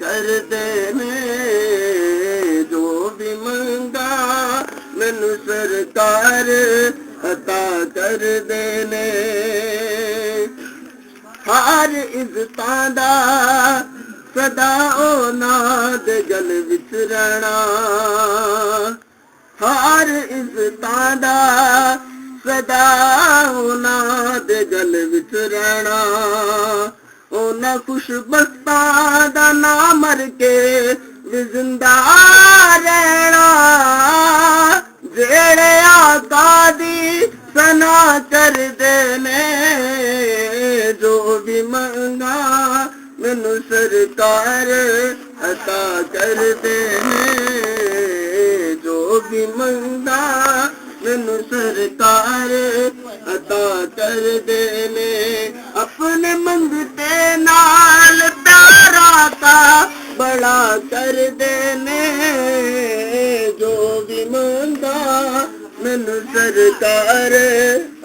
कर देने जो भी मंगा मैनू सरकार अता कर देने। हर इज्जतां दा सदा उन्हां दे गल विच रहना, हर इज्जतां दा सदा उन्हां दे गल विच रहना। उन्हां खुशबख्तां दा नाम मर के भी जिंदा रहना, जेड़े आका दी सना कर देने जो भी मंगा मैनू सरकार अता कर देने। जो भी मंगा मैनू सरकार अता कर देने। अपने मंगते नाल प्यारा का बड़ा कर देने। जो भी मंगा मैनू सरकार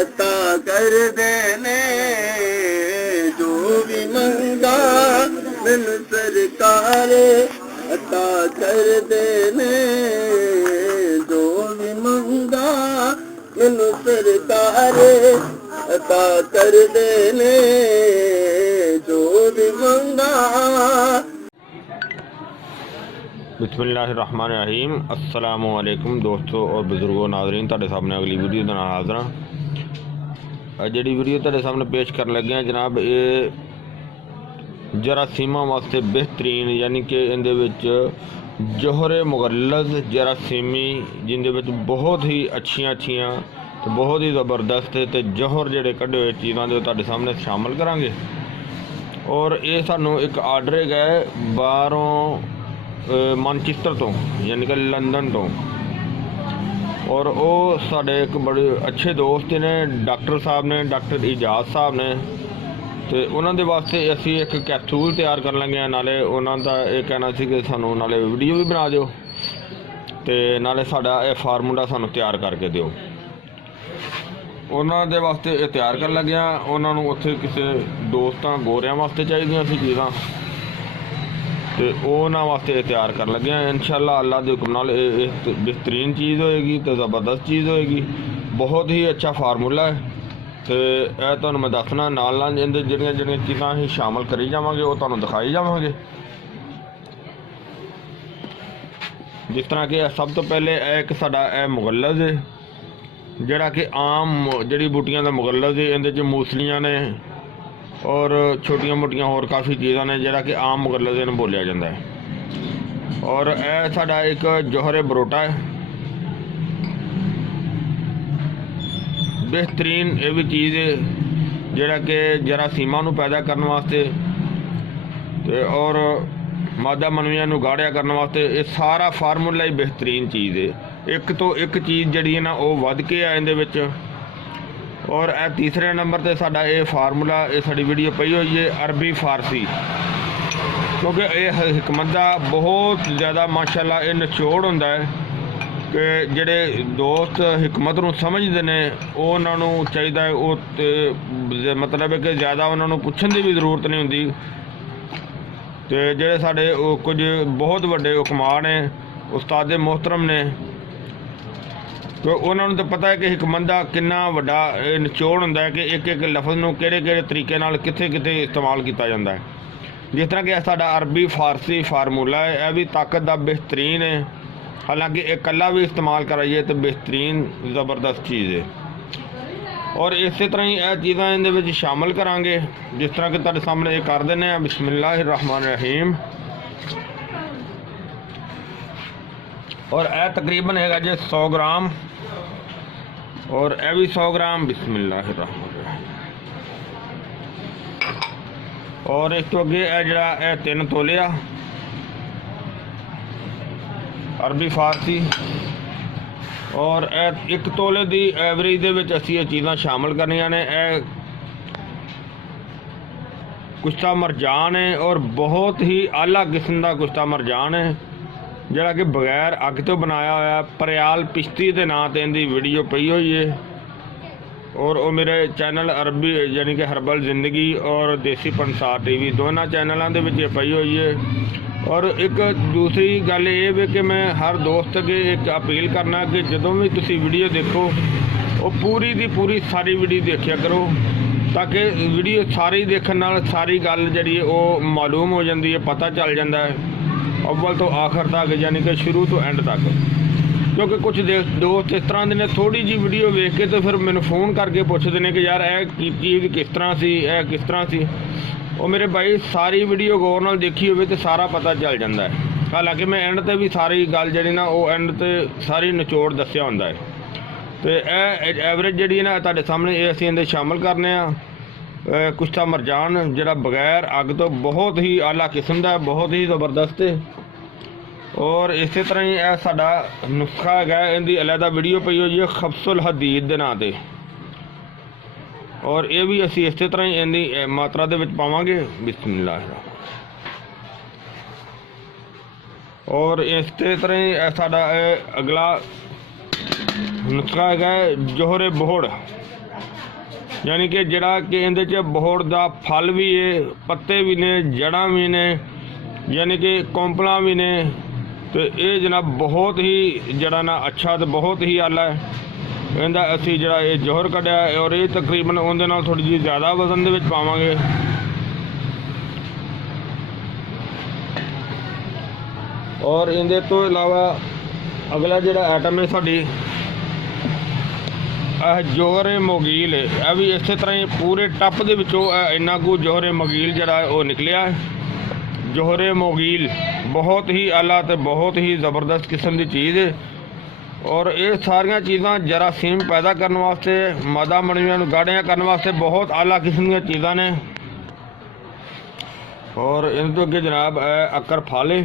अता कर देने। जो भी मंगा मैनू सरकार अता कर देने। जो भी मंगा मैनू सरकार अता कर देने। जो भी मंगा। बिस्मिल्लाहिर्रहमानिर्रहीम। अस्सलामु अलैकुम दोस्तों और बुजुर्गों नाज़रीन, तुहाडे सामने अगली वीडियो दे नाल हाज़र हां। जिहड़ी वीडियो तुहाडे सामने पेश करन लगे हैं जनाब, ये जरासीमा वास्ते बेहतरीन यानी कि इहदे विच जोहरे मुगल्लज़ जरासीमी जिंदे विच बहुत ही अच्छियां तो बहुत ही ज़बरदस्त ते जोहर जिहड़े कढे हुए चीज़ां दे तुहाडे सामने शामिल करांगे। और ये सानू एक आर्डर है बाहरों मानचेस्टर तो यानी कि लंदन तो, और वो साढ़े एक बड़े अच्छे दोस्त ने डॉक्टर साहब ने, डॉक्टर इजाज़ साहब ने, तो उन्होंने वास्ते असी एक कैप्सूल तैयार कर लेंगे। नाले उन्होंने का यह कहना सी कि सानू नाले वीडियो भी बना दो तो नाले साडा यह फार्मूला सानू तैयार करके दिओ। उन्होंने वास्ते ये तैयार कर लगे। उन्होंने उत्थे किसी दोस्तां गोरियां वास्ते चाहिए सी चीज़ां, तो उन्होंने वास्ते तैयार कर लगे। इंशाअल्लाह अल्लाह के हुक्म नाल बेहतरीन चीज़ होएगी तो ज़बरदस्त चीज़ होएगी। बहुत ही अच्छा फार्मूला है तो यह तुहानू मैं दसना। नाल नाल इहदे जिहड़ियां जिहड़ियां चीज़ां असीं शामिल करी जावांगे वो तुहानू दिखाई जावांगे। जिस तरह कि सब तो पहले एक साडा मुगल्लज़ है जिहड़ा कि आम जड़ी बूटियां दा मुगल्लज़ है। इहदे च मूसलियां ने और छोटियां मोटियां होर काफ़ी चीज़ां ने जिहड़ा कि आम मुगल्लज़ इहनूं बोलिया जांदा है। और यह साडा एक जोहरे बरोटा है, बेहतरीन ये भी चीज़ है जिहड़ा कि जरासीमां नूं पैदा करने वास्ते ते और मादा मनवियां नूं गाढ़िया करने वास्ते ये सारा फार्मूला ही बेहतरीन चीज़ है। एक तो एक चीज़ जिहड़ी है ना वो वध के आ इहदे विच। और यह तीसरे नंबर पर साडा ये फार्मूला ये साडी वीडियो पई हुई है अरबी फारसी, क्योंकि ये हिकमत का बहुत ज़्यादा माशाअल्लाह ये निचोड़ हुंदा है कि जिहड़े दोस्त हिकमत नूं समझदे ने उन्होंने चाहिए वो मतलब है कि ज़्यादा उन्होंने पुछण की भी जरूरत नहीं हुंदी। तो जिहड़े साडे कुछ बहुत वड्डे हुक्मा ने उस्ताद मोहतरम ने तो उन्होंने तो पता है कि हिकमत का कितना वड्डा निचोड़ हुंदा है कि एक एक लफ्ज़ नूं किहड़े तरीके नाल कित्थे कित्थे इस्तेमाल किया जाता है। जिस तरह कि साडा अरबी फारसी फार्मूला है यह भी ताकत का बेहतरीन है। हालांकि एक कला भी इस्तेमाल कराइए तो बेहतरीन ज़बरदस्त चीज़ है। और इस तरह ही यह चीज़ां इहदे विच शामिल करांगे जिस तरह कि तुहाडे सामने ये कर देने। बिस्मिल्लाहिर्रहमानिर्रहीम। और यह तकरीबन है जी 100 ग्राम और यह भी 100 ग्राम। बिस्मिल्लाहिर्रहमानिर्रहीम। और इस तो अगे यह जिहड़ा 3 तोले आ अरबी फारसी और 1 तोले की एवरेज दे विच असीं ये चीज़ां शामिल करनियां ने। कुश्ता मरजान है और बहुत ही आला किस्म का कुश्ता मरजान है जिहड़ा कि बगैर अग तो बनाया होया। परयाल पिश्ती के नाम से इहदी वीडियो पई हुई है और वो मेरे चैनल अरबी यानी कि हर्बल जिंदगी और देसी पंसार टीवी दोनों चैनलों के विच पई हुई है। और एक दूसरी गल ये भी कि मैं हर दोस्त अगे एक अपील करना कि जदों भी तुसी वीडियो देखो वो पूरी दी पूरी सारी वीडियो देखिया करो, ताकि वीडियो सारी देखने नाल सारी गल जी वो मालूम हो जाती है, पता चल जाता है अव्वल तो आखिर तक, यानी कि शुरू तो एंड तक। क्योंकि कुछ दोस्त इस तरह के थोड़ी जी वीडियो वेख के तो फिर मैंने फोन करके पूछते हैं कि यार यह चीज़ किस तरह सी, किस तरह सी। वो मेरे भाई सारी वीडियो गौर नाल देखी हो तो सारा पता चल जाता है। हालांकि मैं एंड ते भी सारी गल जी ना वो एंड ते सारी निचोड़ दस्या होंदा है। तो यह एवरेज जी ना तुहाडे सामने ये असीं इहदे शामिल करने कुश्ता मरजान जिहड़ा बगैर अग तो बहुत ही आला किस्म का, बहुत ही ज़बरदस्त है। और इस तरह ही यह साडा नुस्खा है, इनकी अलहदा वीडियो पई हुई है खब्सुल हदीद के नाम से। और ये भी असी इस तरह ही इनकी मात्रा दे विच पावांगे। बिस्मिल्लाह। और इस तरह ही साडा अगला नुस्खा है जोहरे बोहड़, यानी कि जड़ा कि इहदे च बोहड़ का फल भी है, पत्ते भी ने, जड़ा भी ने, यानी कि कौंपलां भी ने। तो ये जनाब बहुत ही जड़ा ना अच्छा तो बहुत ही आला है। इहदा असी जड़ा ये जोहर कढ़िया और ये तकरीबन उहदे नाल थोड़ी जी ज़्यादा वजन दे विच पावांगे। और इहदे तो इलावा अगला जिहड़ा आइटम है साडी जोहरे मोगील है। यह भी इस तरह ही पूरे टप दे विचों इन्ना कु जोहरे मोगील जड़ा वो निकलिया है। जोहरे मोगील बहुत ही आला तो बहुत ही ज़बरदस्त किस्म की चीज़ है। और ये सारिया चीज़ां जरासीम पैदा करने वास्ते, मादा मणियां गाढ़ियां करने वास्ते बहुत आला किस्म दी चीज़ां ने। और इन तो अगे जनाब अकर फल है,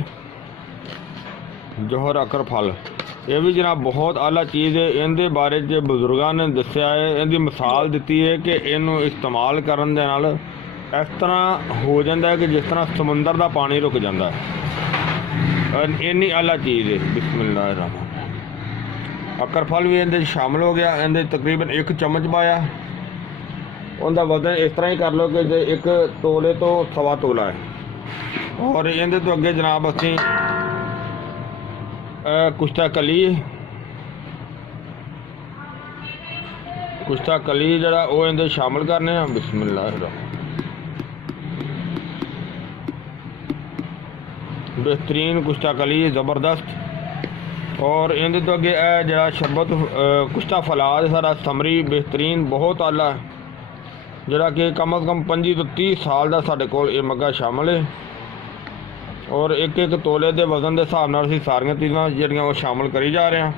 जोहर अकर फल, ये भी जनाब बहुत आला चीज़ है। इनके बारे बजुर्गों ने दस्या है, इनकी मिसाल दी है कि इनू इस्तेमाल करन दे नाल इस तरह हो जाता है कि जिस तरह समुंदर का पानी रुक जाता है, इन्नी आला चीज़ है। बिस्मिल्लाह। अकर फल भी इहदे शामिल हो गया। इहदे तकरीबन 1 चम्मच पाया। उनका वजन इस तरह ही कर लो कि 1 तोले तो 1.25 तोला है। और इहदे तो अगे जनाब असीं कुश्ता कली, कुश्ता कली जड़ा वो इहदे शामिल करने। बिस्मिल्लाह। बेहतरीन कुश्ता कली ज़बरदस्त। और इहदे तो अगे जड़ा शरबत कुश्ता फलाद सारा समरी बेहतरीन बहुत आला है, जड़ा कि कम अज़ कम 25 तो 30 साल का साढ़े कोल ये मग्गा शामिल है। और 1-1 तोले के वजन के हिसाब नाल असीं सारियां चीज़ां जिहड़ियां वो शामिल करी जा रहे हैं।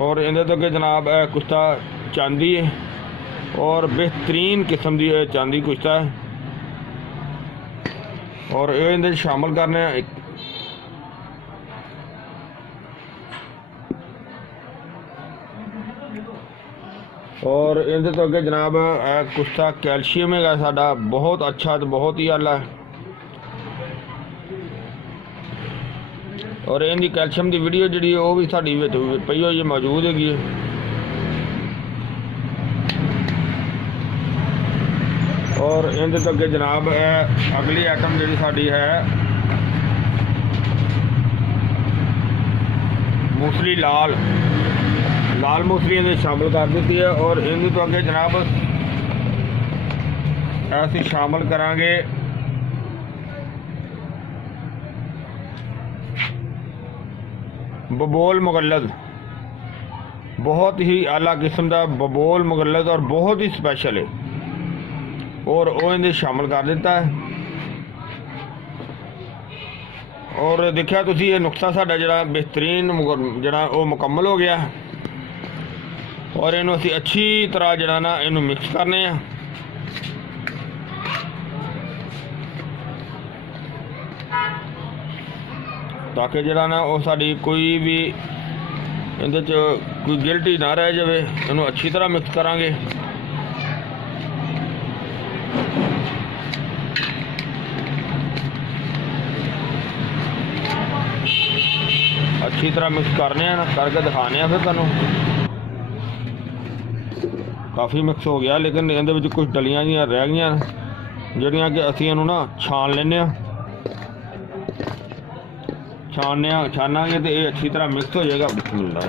और इहदे तो अगे जनाब कुश्ता चांदी है और बेहतरीन किस्म की चांदी कुश्ता है। और ये इहदे शामिल करने। और इहदे तो अगे जनाब कुश्ता कैल्शियम है साडा बहुत अच्छा तो बहुत ही आला है। और इनकी कैल्शियम की वीडियो जी वो भी साड़ी पई हुई मौजूद हैगी। और इनके तो अगे जनाब अगली आइटम जी साड़ी है मूसली लाल, लाल मूसली इन्हें शामिल कर दी है। और इनके तो अगे जनाब ऐसी शामिल करांगे बबोल मुगल्लद, बहुत ही आला किस्म का बबोल मुगल्लद और बहुत ही स्पैशल है। और वो इन्हें शामिल कर दिता है। और देखिया तुसी ये नुस्खा साडा जड़ा बेहतरीन जड़ा वो मुकम्मल हो गया। और इनू असी अच्छी तरह जड़ा ना इनू मिक्स करने हैं। ताकि जड़ा ना वो साड़ी कोई भी इहदे च कोई गिल्टी ना रह जाए। इनू अच्छी तरह मिक्स करांगे। अच्छी तरह मिक्स करने करके दिखाने फिर तुहानू। काफ़ी मिक्स हो गया, लेकिन इहदे विच कुछ डलियां जिहियां रह गईयां ਜਿਹੜੀਆਂ कि ਅਸੀਂ ਇਹਨੂੰ ना छान ਲੈਂਦੇ ਹਾਂ। छानांगे तो ये अच्छी तरह मिक्स हो जाएगा। बिस्मिल्लाह।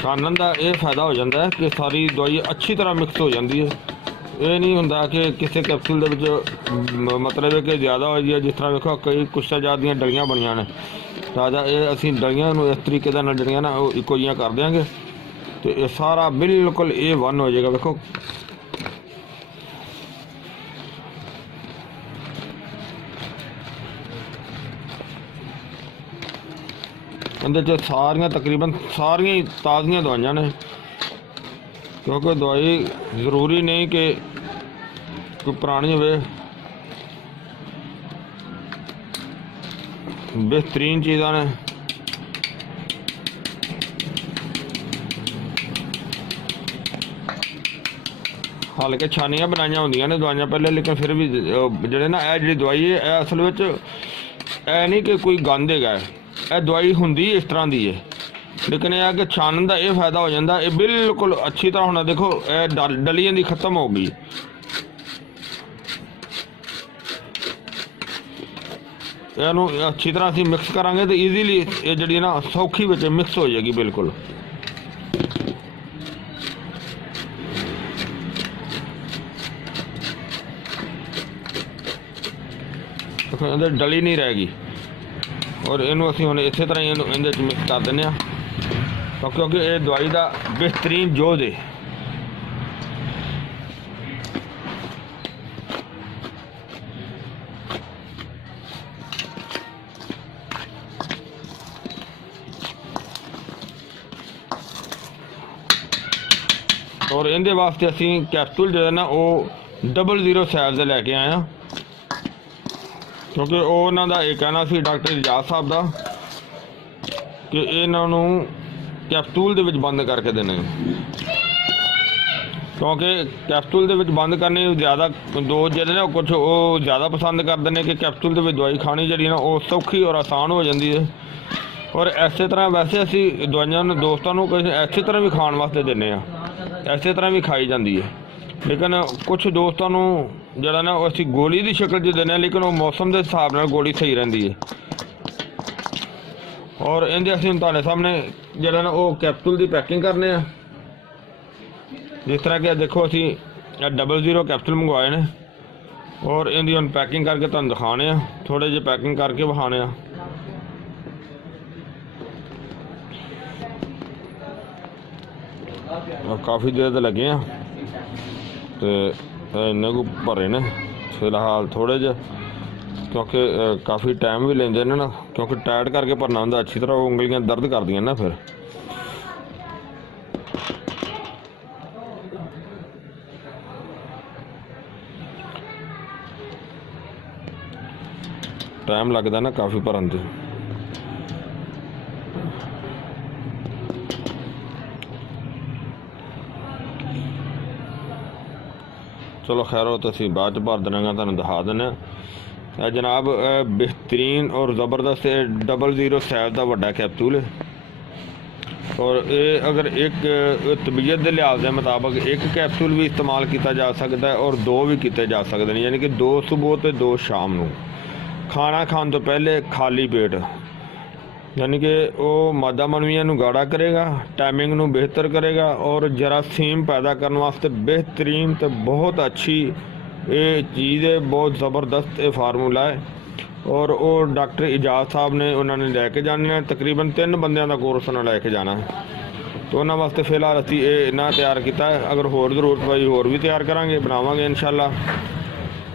छानन का यह फायदा हो जाता है कि सारी दवाई अच्छी तरह मिक्स हो जाती है। ये नहीं होंदा कि किसी कैप्सूल दे विच मतलब है कि ज़्यादा हो जाए। जिस तरह देखो कई कुछ ज़्यादा दी डलियां बनिया ने, ताज़ा ये असी डलियां नूं इस तरीके दे नाल जड़ियां ना इक्को जिहियां कर देंगे तो ये सारा बिल्कुल A1 हो जाएगा। देखो अंदर च सारियां तकरीबन सारियां ही ताज़ियां दवाइयां ने, क्योंकि दवाई ज़रूरी नहीं कि कोई पुरानी हो। बेहतरीन चीज़ां ने। हालांकि छानियां बनाइया होंदियां ने दवाइयां पहले, लेकिन फिर भी जेह्ड़े ना यह जी दवाई है यह असल में यह नहीं कि कोई गंद है, यह दवाई होंदी इस तरह की है। लेकिन यह है कि छानन का यह फायदा हो जाता है, ये बिल्कुल अच्छी तरह होना। देखो यह डलियां दी खत्म हो गई। इनू अच्छी तरह असीं मिक्स करांगे तो ईजीली ये जी ना सौखी विच मिक्स हो जाएगी बिल्कुल। डली नहीं रहेगी और इनू असीं हुण इस तरह ही इहदे च मिक्स कर दिंदे आं, क्योंकि ये दवाई का बेहतरीन जोध है। और इहदे वास्ते असीं कैप्सूल जो है ना वो 00 साइज दे लैके आए हैं, क्योंकि उन्होंने ये कहना सी डॉक्टर इजाज साहब का कि इन्हों कैप्सूल दे विच बंद करके देने, क्योंकि कैप्सूल दे विच बंद करने ज़्यादा डोज जो ना कुछ वो ज़्यादा पसंद करते हैं कि कैप्सूल दे विच दवाई खानी जी ना वो सौखी और आसान हो जाती है। और इस तरह वैसे असी दवाइयां दोस्तों को इस तरह भी खाने वास्ते देने, इस तरह भी खाई जाती है। लेकिन कुछ दोस्तों जरा ना असी गोली की शक्ल च देने, लेकिन वो मौसम के हिसाब नाल गोली सही रही है। और इनके असीं तुहाडे सामने जरा ना वो कैप्सूल की पैकिंग करने, जिस तरह कि देखो असी 00 कैप्सूल मंगवाए ने और इनकी हम पैकिंग करके तुहानूं दिखाने, थोड़े जे पैकिंग करके विखाने। काफ़ी देर तो लगे हैं तो इन्ने को भरे ने फिलहाल थोड़े जे, क्योंकि काफ़ी टाइम भी लेंदे ने ना, क्योंकि टाइट करके भरना होंदा अच्छी तरह, उंगलियां दर्द कर दियां ना फिर। टाइम लगता ना काफ़ी भरन ते। चलो खैर हो तो असी बाद भर देना, तुहानूं दिखा दें। जनाब बेहतरीन और ज़बरदस्त 00 साइज का वड्डा कैप्सूल है। और ये अगर एक तबीयत के लिहाज के मुताबिक एक कैप्सूल भी इस्तेमाल किया जा सकता है और 2 भी किए जा सकते हैं, यानी कि 2 सुबह तो 2 शाम को खाना खाने तो पहले खाली पेट, यानी कि वो मादा मनवियां नूं गाढ़ा करेगा, टाइमिंग नूं बेहतर करेगा और जरासीम पैदा करने वास्ते बेहतरीन तो बहुत अच्छी ये चीज़ है, बहुत ज़बरदस्त ये फार्मूला है। और वो डॉक्टर इजाज साहब ने उन्होंने लैके जाने हैं, तकरीबन 3 बंदियां का कोर्स उन्होंने लैके जाना है। तो उन्होंने वास्ते फिलहाल असी ये इन्ना तैयार किया है, अगर होर जरूरत पई होर भी तैयार करांगे, बनावांगे इंशाअल्लाह।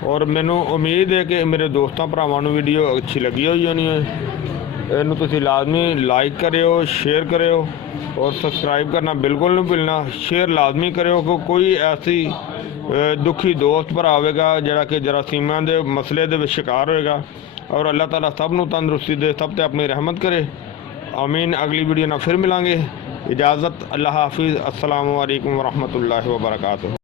और मैनू उम्मीद है कि मेरे दोस्तों भरावां नूं वीडियो अच्छी लगी होई होनी है। इनू तुसीं लाजमी लाइक करियो, शेयर करियो और सब्सक्राइब करना बिल्कुल नहीं भूलना। शेयर लाजमी करियो कि कोई ऐसी दुखी दोस्त भरा होगा जिहड़ा कि जरासीमां दे मसले दे विच शिकार होएगा। और अल्लाह ताला सब नूं तंदुरुस्ती दे, सब ते अपनी रहमत करे। आमीन। अगली वीडियो ना फिर मिलांगे। इजाज़त, अल्लाह हाफिज़। अस्सलामु अलैकुम वरहमतुल्लाहि वबरकातुहू।